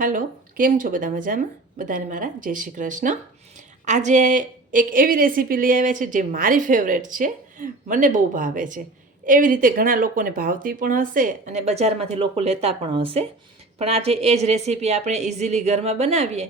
હાલો, કેમ છો બધા મજામાં? બધાને મારા જય શ્રી કૃષ્ણ. આજે એક એવી રેસીપી લઈ આવ્યા છે જે મારી ફેવરેટ છે, મને બહુ ભાવે છે. એવી રીતે ઘણા લોકોને ભાવતી પણ હશે અને બજારમાંથી લોકો લેતા પણ હશે. પણ આજે એ જ રેસીપી આપણે ઇઝીલી ઘરમાં બનાવીએ.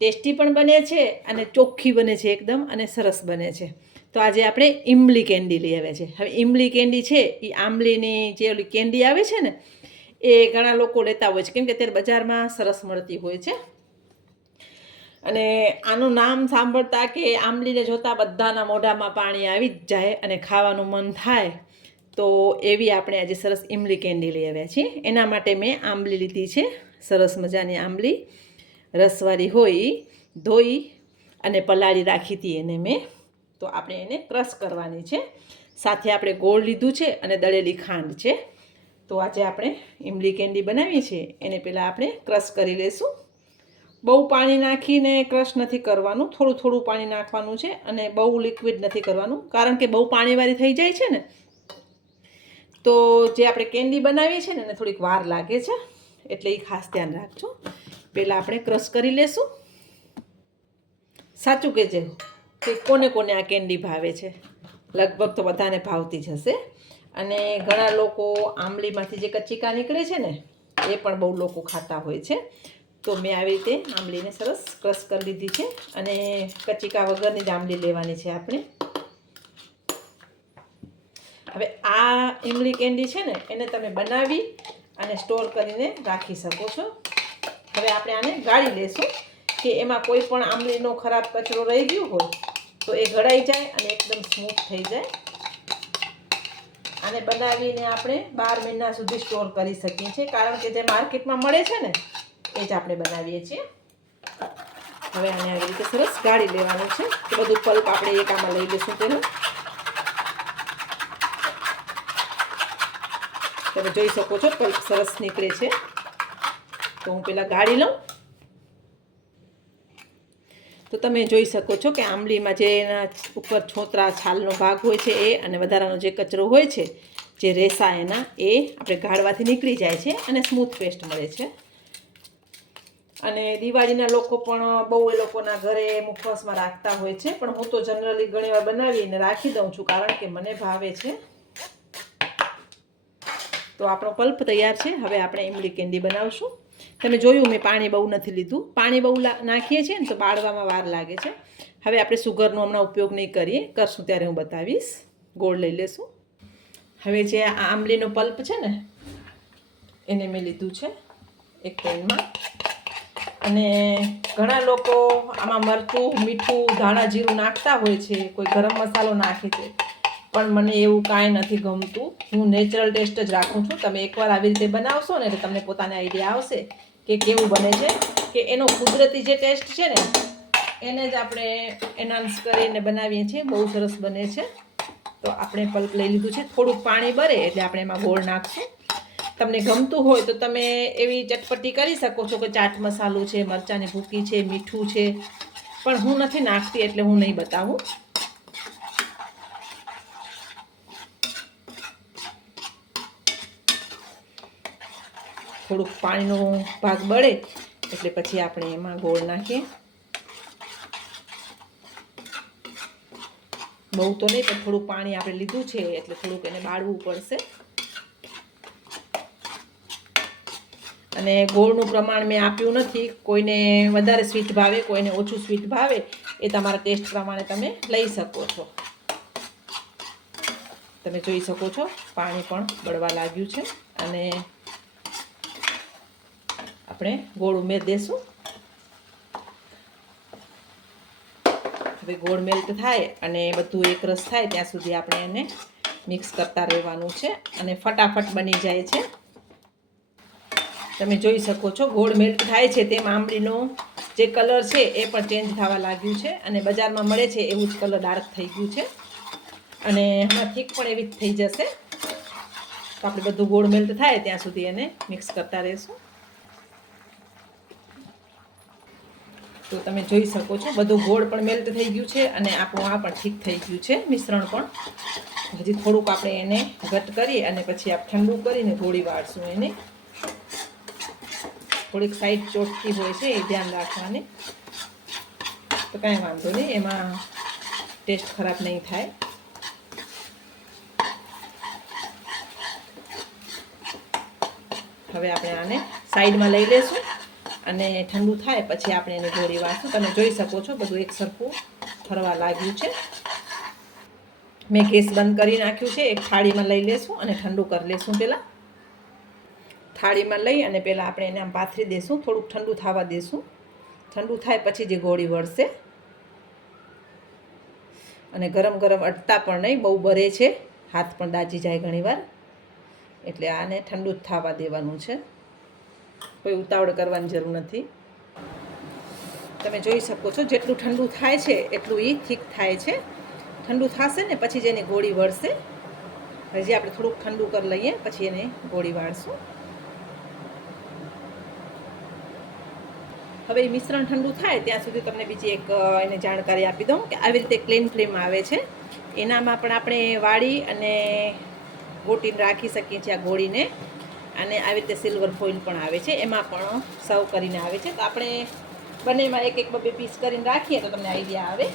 ટેસ્ટી પણ બને છે અને ચોખ્ખી બને છે એકદમ અને સરસ બને છે. તો આજે આપણે ઇમલી કેન્ડી લઈ આવ્યા છે. હવે ઇમલી કેન્ડી છે એ આંબલીની જે ઓલી કેન્ડી આવે છે ને એ ઘણા લોકો લેતા હોય છે. કેમ કે અત્યારે બજારમાં સરસ મળતી હોય છે. અને આનું નામ સાંભળતા કે આંબલીને જોતાં બધાના મોઢામાં પાણી આવી જ જાય અને ખાવાનું મન થાય, તો એવી આપણે આજે સરસ ઇમલી કેન્ડી લઈ આવ્યા છીએ. એના માટે મેં આંબલી લીધી છે. સરસ મજાની આંબલી. રસવાળી હોય, ધોઈ અને પલાળી રાખી હતી એને મેં. તો આપણે એને ક્રશ કરવાની છે. સાથે આપણે ગોળ લીધું છે અને દળેલી ખાંડ છે. તો આજે આપણે ઇમલી કેન્ડી બનાવીએ છીએ. એને પહેલાં આપણે ક્રશ કરી લઈશું બહુ પાણી નાખીને ક્રશ નથી કરવાનું. થોડું થોડું પાણી નાખવાનું છે અને બહુ લિક્વિડ નથી કરવાનું. કારણ કે બહુ પાણીવાળી થઈ જાય છે ને. તો જે આપણે કેન્ડી બનાવીએ છીએ ને, એને થોડીક વાર લાગે છે. એટલે એ ખાસ ધ્યાન રાખજો. પહેલાં આપણે ક્રશ કરી લેશું. સાચું કહેજે. કે કોને કોને આ કેન્ડી ભાવે છે? લગભગ તો બધાને ભાવતી જ હશે. અને ઘણા લોકો આંબલીમાંથી જે કચીકા નીકળે છે ને, એ પણ બહુ લોકો ખાતા હોય છે. તો મેં આવી રીતે આંબલીને સરસ ક્રશ કરી લીધી છે અને કચીકા વગરની જ આંબલી લેવાની છે આપણે. હવે આ ઇમલી કેન્ડી છે ને, એને તમે બનાવી અને સ્ટોર કરીને રાખી શકો છો. હવે આપણે આને ગાળી લેશું કે એમાં કોઈ પણ આંબલીનો ખરાબ કચરો રહી ગયો હોય તો એ ઘડાઈ જાય અને એકદમ સ્મૂથ થઈ જાય. આને બનાવીને આપણે બાર મહિના સુધી સ્ટોર કરી શકીએ છીએ. કારણ કે જે માર્કેટમાં મળે છે ને, એ જ આપણે બનાવીએ છીએ. હવે આને આવી રીતે સરસ ગાળી લેવાનું છે. કે બધું પલ્પ આપણે એક આમાં લઈ લઈશું પહેલાં તમે જોઈ શકો છો, પલ્પ સરસ નીકળે છે. તો હું પહેલાં ગાળી લઉં. તો તમે જોઈ શકો છો કે આંબલીમાં જે એના ઉપર છોતરા છાલનો ભાગ હોય છે એ અને વધારાનો જે કચરો હોય છે, જે રેસા એના, એ આપણે ગાળવાથી નીકળી જાય છે અને સ્મૂથ પેસ્ટ મળે છે. અને દિવાળીના લોકો પણ બહુ એ લોકોના ઘરે મુખવાસમાં રાખતા હોય છે, પણ હું તો જનરલી ઘણીવાર બનાવીને રાખી દઉં છું કારણ કે મને ભાવે છે. તો આપણો પલ્પ તૈયાર છે, હવે આપણે ઇમલી કેન્ડી બનાવશું. તમે જોયું, મેં પાણી બહુ નથી લીધું. પાણી બહુ નાખીએ છીએ ને તો બાળવામાં વાર લાગે છે. હવે આપણે સુગરનો હમણાં ઉપયોગ નહીં કરીએ. કરશું ત્યારે હું બતાવીશ. ગોળ લઈ લેશું. હવે જે આ આંબલીનો પલ્પ છે ને, એને મેં લીધું છે એક પેનમાં. અને ઘણા લોકો આમાં મરચું, મીઠું, ધાણા જીરું નાખતા હોય છે. કોઈ ગરમ મસાલો નાખે છે. પણ મને એવું કાંઈ નથી ગમતું. હું નેચરલ ટેસ્ટ જ રાખું છું. તમે એકવાર આવી રીતે બનાવશો ને એટલે તમને પોતાને આઈડિયા આવશે. કે કેવું બને છે? કે એનો કુદરતી જે ટેસ્ટ છે ને, એને જ આપણે એનાન્સ કરીને બનાવીએ છીએ, બહુ સરસ બને છે. તો આપણે પલ્પ લઈ લીધું છે. થોડુંક પાણી બરે એટલે આપણે એમાં ગોળ નાખશું. તમને ગમતું હોય તો તમે એવી ચટપટી કરી શકો છો કે ચાટ મસાલો છે, મરચાંની ભૂકી છે, મીઠું છે. પણ હું નથી નાખતી એટલે હું નહીં બતાવું. થોડુંક પાણીનો ભાગ બળે, એટલે પછી આપણે એમાં ગોળ નાખીએ. બહુ તો નહીં, પણ થોડુંક પાણી આપણે લીધું છે, એટલે થોડુંક એને બાળવું પડશે. અને ગોળનું પ્રમાણ મેં આપ્યું નથી, કોઈને વધારે સ્વીટ ભાવે, કોઈને ઓછું સ્વીટ ભાવે, એ તમારા ટેસ્ટ પ્રમાણે તમે લઈ શકો છો. તમે જોઈ શકો છો, પાણી પણ બળવા લાગ્યું છે, અને આપણે ગોળ ઉમેરી દેશું. હવે ગોળ મેલ્ટ થાય અને બધું એક રસ થાય ત્યાં સુધી આપણે એને મિક્સ કરતા રહેવાનું છે અને ફટાફટ બની જાય છે. તમે જોઈ શકો છો ગોળ મેલ્ટ થાય છે તેમ આંબલીનો જે કલર છે એ પણ ચેન્જ થવા લાગ્યું છે અને બજારમાં મળે છે એવું જ કલર ડાર્ક થઈ ગયું છે. અને હમણાં થીક પણ એવી જ થઈ જશે. તો આપણે બધું ગોળ મેલ્ટ થાય ત્યાં સુધી એને મિક્સ કરતા રહીશું. તો તમે જોઈ શકો છો. બધું ગોળ પણ મેલ્ટ થઈ ગયું છે અને આપણું આ પણ ઠીક થઈ ગયું છે. મિશ્રણ પણ. હજી થોડુંક આપણે એને ઘટ કરી અને પછી આપ ઠંડુ કરીને થોડી વાળશું એને થોડીક સાઈડ ચોટતી હોય છે એ ધ્યાન રાખવાની. તો કાંઈ વાંધો નહીં. એમાં ટેસ્ટ ખરાબ નહીં થાય. હવે આપણે આને સાઈડમાં લઈ લેશું. અને ઠંડુ થાય પછી આપણે એને ગોળી વાળશું. તમે જોઈ શકો છો બધું એક સરખું ફરવા લાગ્યું છે. મેં ગેસ બંધ કરી નાખ્યું છે. એક થાળીમાં લઈ લેશું અને ઠંડુ કરી લેશું પહેલાં. થાળીમાં લઈ અને પહેલાં આપણે એને આમ પાથરી દેશું. થોડુંક ઠંડુ થવા દેશું. ઠંડુ થાય પછી જે ગોળી વળશે. અને ગરમ ગરમ અટતા પણ નહીં, બહુ બરે છે. હાથ પણ દાજી જાય ઘણીવાર. એટલે આને ઠંડુ જ થવા દેવાનું છે. કોઈ ઉતાવળ કરવાની જરૂર નથી. તમે જોઈ શકો છો જેટલું ઠંડુ થાય છે એટલું એ થીક થાય છે. ઠંડુ થશે ને પછી જ એની ગોળી વળશે. હજી આપણે થોડુંક ઠંડુ કરી લઈએ પછી એને ગોળી વાળશું. હવે એ મિશ્રણ ઠંડુ થાય ત્યાં સુધી તમને બીજી એક એને જાણકારી આપી દઉં કે આવી રીતે ક્લીન ફ્લેમ આવે છે. એનામાં પણ આપણે વાળી અને ગોટીને રાખી શકીએ છીએ આ ગોળીને. અને આવી રીતે સિલ્વર ફોઇલ પણ આવે છે. એમાં પણ સર્વ કરીને આવે છે. તો આપણે બંનેમાં એક એક બે પીસ કરીને રાખીએ તો તમને આઈડિયા આવે.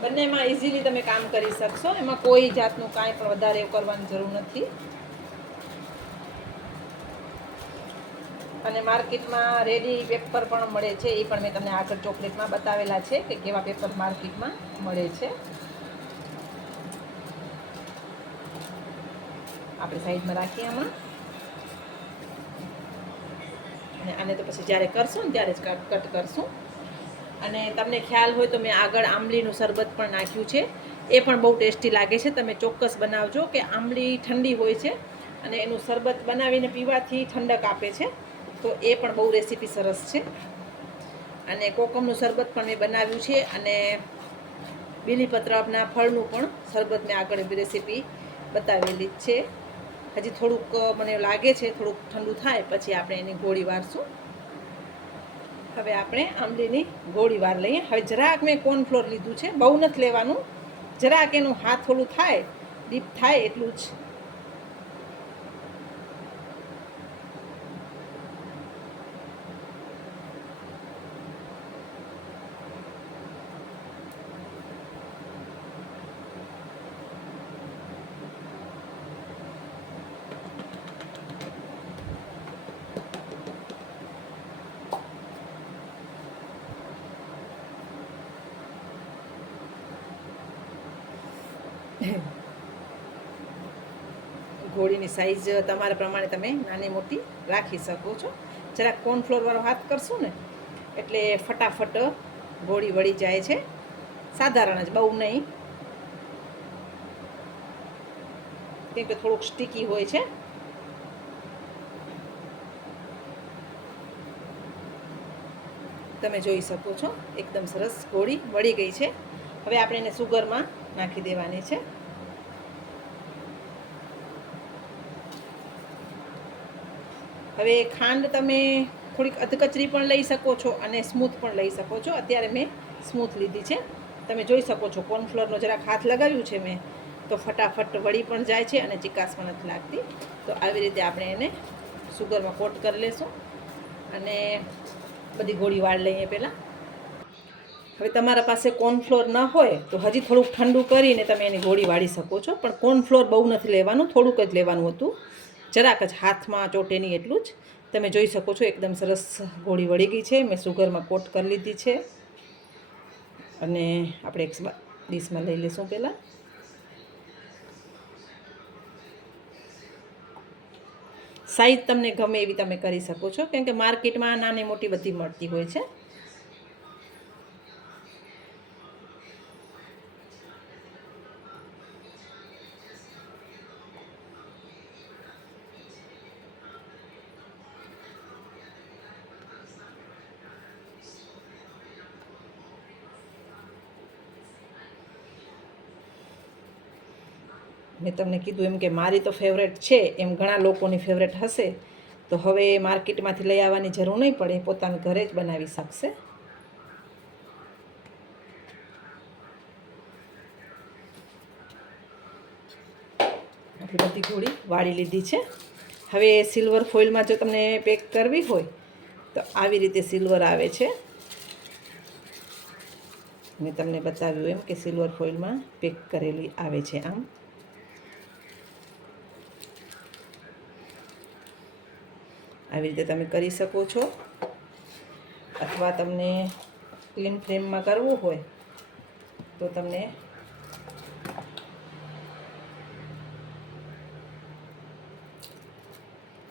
બંનેમાં ઇઝીલી તમે કામ કરી શકશો. એમાં કોઈ જાતનું કાંઈ પણ વધારે કરવાની જરૂર નથી. અને માર્કેટમાં રેડી પેપર પણ મળે છે, એ પણ મેં તમને આગળ ચોકલેટમાં બતાવેલા છે કે કેવા પેપર માર્કેટમાં મળે છે. આપણે સાઈડમાં રાખીએ આમાં. અને આને તો પછી જ્યારે કરશું ને ત્યારે જ કટ કરશું. અને તમને ખ્યાલ હોય તો મેં આગળ આંબલીનું શરબત પણ નાખ્યું છે. એ પણ બહુ ટેસ્ટી લાગે છે. તમે ચોક્કસ બનાવજો કે આંબલી ઠંડી હોય છે અને એનું શરબત બનાવીને પીવાથી ઠંડક આપે છે. તો એ પણ બહુ રેસીપી સરસ છે. અને કોકમનું શરબત પણ મેં બનાવ્યું છે અને બીલીપત્રના ફળનું પણ શરબત મેં આગળ રેસીપી બતાવેલી જ છે. હજી થોડુંક મને લાગે છે થોડુંક ઠંડુ થાય, પછી આપણે એની ગોળી વારશું. હવે આપણે આંબલીની ગોળી વાર લઈએ. હવે જરાક મેં કોર્નફ્લોર લીધું છે, બહુ નથી લેવાનું. જરાક એનું હાથ થોડું થાય, ડીપ થાય એટલું જ. ગોળીની સાઇઝ તમારા પ્રમાણે તમે નાની મોટી રાખી શકો છો. જરાક કોર્નફ્લોરવાળો હાથ કરશું ને, એટલે ફટાફટ ગોળી વળી જાય છે. સાધારણ જ, બહુ નહીં. કેમ કે થોડુંક સ્ટીકી હોય છે. તમે જોઈ શકો છો, એકદમ સરસ ગોળી વળી ગઈ છે. હવે આપણે એને સુગરમાં નાખી દેવાની છે. હવે ખાંડ તમે થોડીક અધકચરી પણ લઈ શકો છો અને સ્મૂથ પણ લઈ શકો છો. અત્યારે મેં સ્મૂથ લીધી છે. તમે જોઈ શકો છો, કોર્નફ્લોરનો જરાક હાથ લગાવ્યું છે મેં. તો ફટાફટ વળી પણ જાય છે અને ચિકાસ પણ નથી લાગતી. તો આવી રીતે આપણે એને સુગરમાં કોટ કરી લેશું અને બધી ગોળી વાળ લઈએ પહેલાં. હવે તમારા પાસે કોર્નફ્લોર ન હોય તો હજી થોડુંક ઠંડુ કરીને તમે એની ગોળી વાળી શકો છો. પણ કોર્નફ્લોર બહુ નથી લેવાનું, થોડુંક જ લેવાનું હતું. જરાક જ હાથમાં ચોટે નહીં એટલું જ. તમે જોઈ શકો છો એકદમ સરસ ગોળી વળી ગઈ છે. મેં સુગરમાં કોટ કરી લીધી છે. અને આપણે એક ડીશમાં લઈ લઈશું પહેલાં. સાઈઝ તમને ગમે એવી તમે કરી શકો છો. કેમ કે માર્કેટમાં નાની મોટી બધી મળતી હોય છે. મેં તમને કીધું એમ કે મારી તો ફેવરેટ છે, એમ ઘણા લોકોની ફેવરેટ હશે. તો હવે માર્કેટમાંથી લઈ આવવાની જરૂર નહીં પડે પોતાના ઘરે જ બનાવી શકશે. આટલી બધી ગોળી વાળી લીધી છે. હવે સિલ્વર ફોઇલમાં જો તમને પેક કરવી હોય, તો આવી રીતે સિલ્વર આવે છે. મેં તમને બતાવ્યું એમ કે સિલ્વર ફોઇલમાં પેક કરેલી આવે છે આમ. આવી રીતે તમે કરી શકો છો. અથવા તમને ક્લીન ફ્રેમમાં કરવું હોય, તો તમને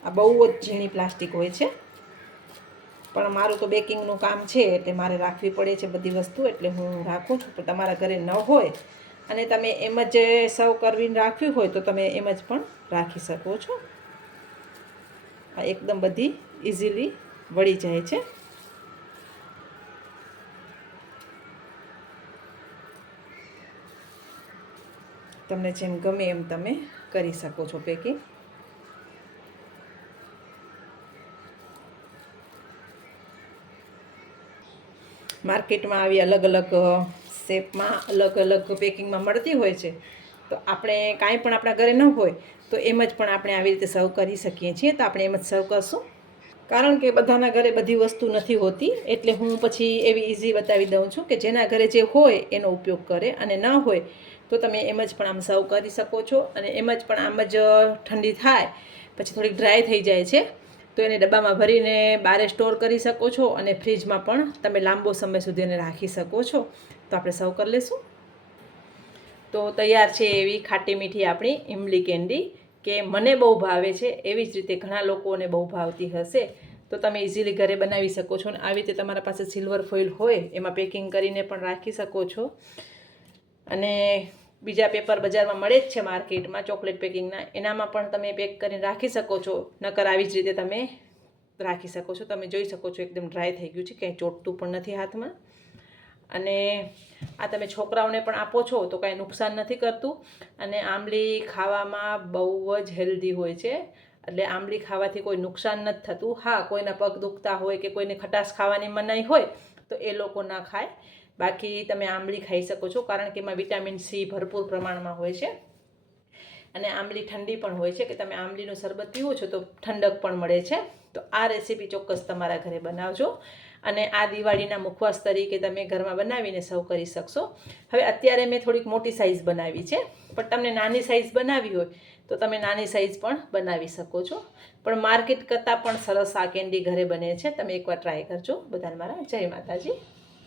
આ બહુ જ ઝીણી પ્લાસ્ટિક હોય છે. પણ મારું તો બેકિંગનું કામ છે, એટલે મારે રાખવી પડે છે બધી વસ્તુ, એટલે હું રાખું છું. પણ તમારા ઘરે ન હોય, અને તમે એમ જ સર્વ કરવીને રાખ્યું હોય, તો તમે એમ જ પણ રાખી શકો છો. આ એકદમ બધી ઇઝીલી વળી જાય છે. તમને જેમ ગમે એમ તમે કરી શકો છો પેકિંગ. માર્કેટમાં આવી અલગ અલગ શેપમાં અલગ અલગ પેકિંગમાં મળતી હોય છે. તો આપણે કાંઈ પણ આપણા ઘરે ન હોય તો એમ જ પણ આપણે આવી રીતે સર્વ કરી શકીએ છીએ તો આપણે એમ જ સર્વ કરશું. કારણ કે બધાના ઘરે બધી વસ્તુ નથી હોતી, એટલે હું પછી એવી ઇઝી બતાવી દઉં છું કે જેના ઘરે જે હોય એનો ઉપયોગ કરે અને ન હોય તો તમે એમ જ પણ આમ સર્વ કરી શકો છો અને એમ જ પણ આમ જ ઠંડી થાય, પછી થોડીક ડ્રાય થઈ જાય છે, તો એને ડબ્બામાં ભરીને બારે સ્ટોર કરી શકો છો અને ફ્રીજમાં પણ તમે લાંબો સમય સુધી એને રાખી શકો છો. તો આપણે સર્વ કરી લઈશું તો તૈયાર છે એવી ખાટી મીઠી આપણી ઇમલી કેન્ડી કે મને બહુ ભાવે છે, એવી જ રીતે ઘણા લોકોને બહુ ભાવતી હશે. તો તમે ઇઝીલી ઘરે બનાવી શકો છો અને આવી રીતે તમારા પાસે સિલ્વર ફોઇલ હોય, એમાં પેકિંગ કરીને પણ રાખી શકો છો. અને બીજા પેપર બજારમાં મળે જ છે માર્કેટમાં, ચોકલેટ પેકિંગના, એનામાં પણ તમે પેક કરીને રાખી શકો છો. નકર આવી જ રીતે તમે રાખી શકો છો, તમે જોઈ શકો છો એકદમ ડ્રાય થઈ ગયું છે, ક્યાંય ચોટતું પણ નથી હાથમાં. અને આ તમે છોકરાઓને પણ આપો છો તો કાંઈ નુકસાન નથી કરતું. અને આંબલી ખાવામાં બહુ જ હેલ્ધી હોય છે. એટલે આંબલી ખાવાથી કોઈ નુકસાન નથી થતું. હા, કોઈના પગ દુખતા હોય કે કોઈને ખટાશ ખાવાની મનાઈ હોય તો એ લોકો ના ખાય. બાકી તમે આંબલી ખાઈ શકો છો કારણ કે એમાં વિટામિન સી ભરપૂર પ્રમાણમાં હોય છે. અને આંબલી ઠંડી પણ હોય છે કે તમે આંબલીનું શરબત પીવો છો તો ઠંડક પણ મળે છે. તો આ રેસીપી ચોક્કસ તમારા ઘરે બનાવજો. અને આ દિવાળીના મુખવાસ તરીકે તમે ઘરમાં બનાવીને સર્વ કરી શકશો. હવે અત્યારે મેં થોડીક મોટી સાઇઝ બનાવી છે, પણ તમને નાની સાઇઝ બનાવી હોય તો તમે નાની સાઇઝ પણ બનાવી શકો છો. પણ માર્કેટ કરતાં પણ સરસ આ કેન્ડી ઘરે બને છે. તમે એકવાર ટ્રાય કરજો. બધાને મારા જય માતાજી.